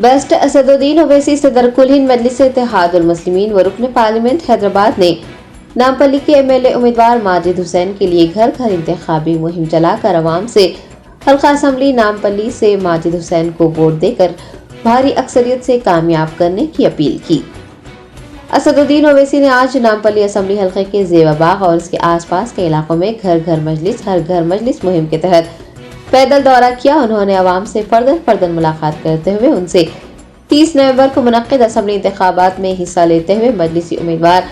Best Asaduddin Owaisi सदर कुल हिंद मजलिस इत्तेहादुल मुस्लिमीन व रुकन पार्लियामेंट हैदराबाद ने नामपल्ली के एमएलए उम्मीदवार माजिद हुसैन के लिए घर घर इंतखाबी मुहिम चलाकर अवाम से हल्का असम्बली नामपल्ली से माजिद हुसैन को वोट देकर भारी अक्सरियत से कामयाब करने की अपील की। असदुद्दीन ओवैसी ने आज नामपल्ली असम्बली हल्के के जेवाबाग और इसके आसपास के इलाकों में घर घर मजलिस हर घर मजलिस मुहिम के तहत पैदल दौरा किया। उन्होंने आवाम से फर्दन फर्दन मुलाकात करते हुए उनसे 30 नवंबर को मुनक्किद असम्बली इंतखाबात में हिस्सा लेते हुए मजलिसी उम्मीदवार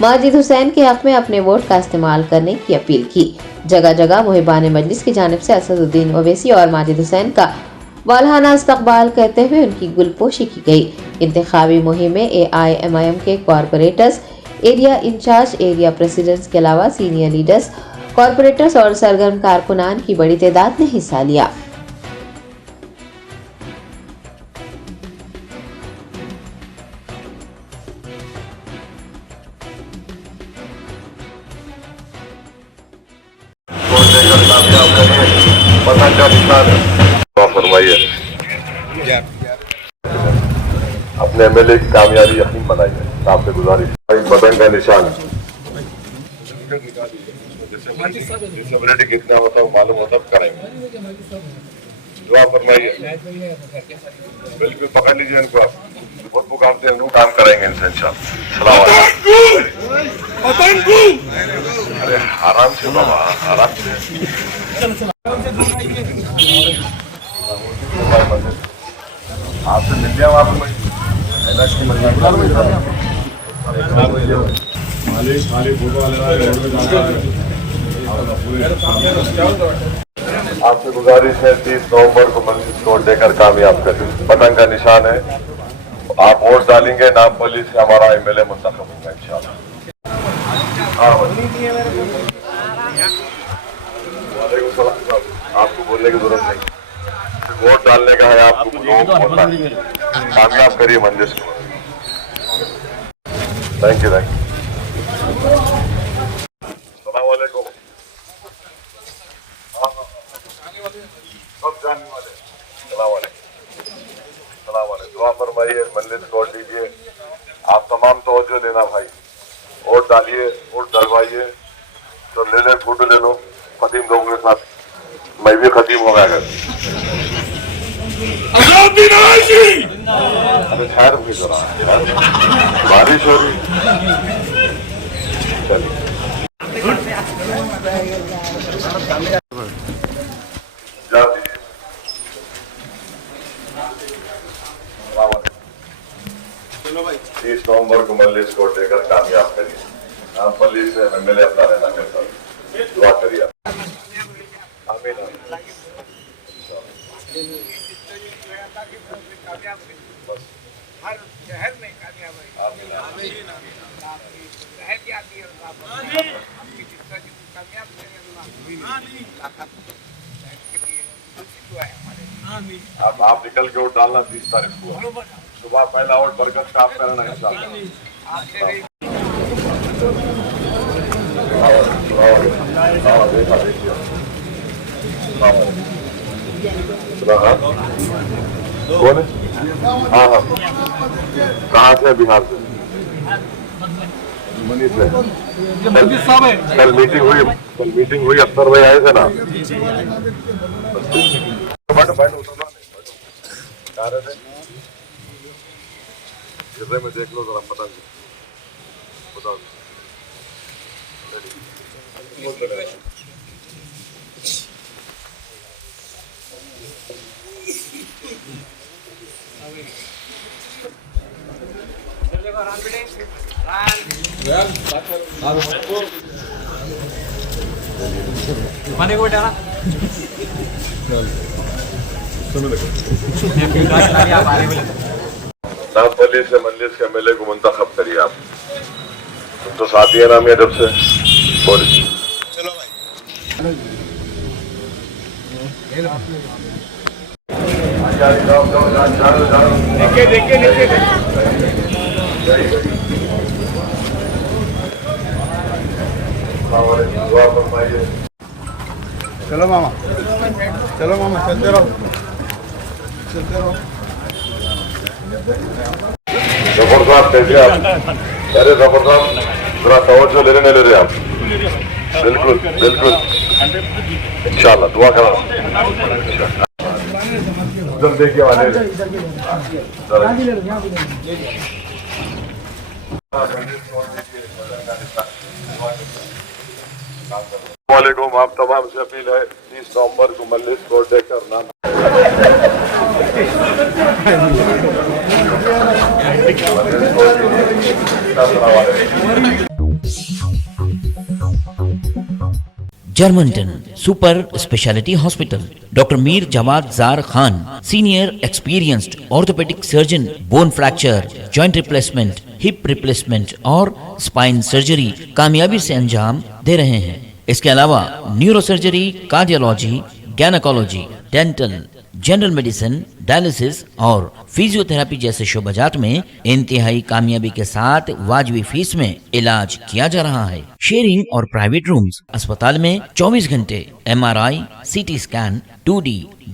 माजिद हुसैन के हक में अपने वोट का इस्तेमाल करने की अपील की। जगह जगह मुहिबान मजलिस की जानिब से असदुद्दीन ओवैसी और माजिद हुसैन का वालहाना इस्तकबाल करते हुए उनकी गुलपोशी की गई। इंतखाबी मुहिम में AIMIM के corporators, area in-charge, area presidents के अलावा सीनियर लीडर्स, कॉरपोरेटर्स और सरगर्म कारकुनान की बड़ी तादाद ने हिस्सा लिया। अपने MLA की कामयाबी यकीन बनाइए। आपसे गुजारिश, बटन का निशान डिसेबिलिटी कितना होता है वो मालूम होता है, करेंगे। दुआ फरमाइए, बिल्कुल पकड़ लीजिए इनको, आप बहुत पुकारते हैं, काम करेंगे इनसे इंशाअल्लाह। अरे आराम से बाबा, आराम से। आपसे मिल जाए वहाँ पर आपसे गुजारिश है 30 नवंबर को मस्जिद वोट देकर कामयाब करें। बटन का निशान है, आप वोट डालेंगे, नामपल्ली से हमारा MLA मुंतखब होगा इंशाअल्लाह। आपको बोलने की जरूरत नहीं, वोट डालने का है आपको, बोलना है। कामयाब करिए मजलिस को। Thank you, thank you. अस्सलाम वालेकुम। सब जाने वाले, अस्सलाम वालेकुम, अस्सलाम वालेकुम। दुआ फरमाइए, मजलिस को वोट दीजिए। आप तमाम तवज्जो देना भाई, वोट डालिए, वोट डलवाइए। तो ले ले, फोटो ले लो खतीम लोगों के साथ। मैं भी खतीम हो गया। अरे खैर भी जरा, बारिश हो रही। चलिए जा दीजिए। 30 नवंबर को मजलिस को देकर कामयाब करिए। नामपल्ली से MLA अपना रहना करता, दुआ करिए। आमीन। हर शहर में कामयाब है। शहर की आती है आपकी कामयाब अब आप निकल के वोट डालना 30 तारीख को सुबह, पहला वोट बरकत का आप करना इंशाअल्लाह। कौन है? हाँ हाँ, कहाँ से? बिहार से। मनीष है। कल मीटिंग हुई, अख्तर भाई आए थे ना। गिर्रे में देख लो जरा, पता नहीं बता दो। मने को बेटा नामपल्ली से मजलिस के MLA को मुंतखब करिए आप। तुम तो साथी है नाम, जब से बोलिए। चलो भाई, देखिए दुआ फरमाइए। चलो मामा, चलो मामा, चलते रहो, चलते रहो। जफर साहब कैसे आप? अरे जफर साहब जरा तवज्जो ले रहे आप? बिल्कुल बिल्कुल, इंशाल्लाह दुआ करा। उधर देखिए वाले वालेकुम। आप तमाम से अपील है 30 नवंबर को मजलिस को देखकर नाम Germanten super speciality hospital, doctor Mir Jawad Zar Khan, senior experienced orthopedic surgeon, bone fracture, joint replacement, hip replacement और स्पाइन सर्जरी कामयाबी से अंजाम दे रहे हैं। इसके अलावा neuro surgery, cardiology, gynaecology, dental, general medicine, dialysis और फिजियोथेरेपी जैसे शोबाजात में इंतहाई कामयाबी के साथ वाजबी फीस में इलाज किया जा रहा है। शेयरिंग और प्राइवेट रूम्स, अस्पताल में 24 घंटे MRI, CT scan, 2D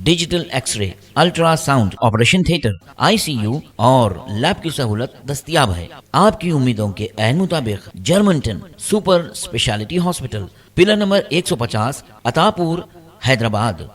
digital x-ray, ultrasound, operation theatre, ICU और लैब की सहूलत दस्तयाब है। आपकी उम्मीदों के ऐन मुताबिक Germanten super speciality hospital, pillar number 150, Attapur, Hyderabad.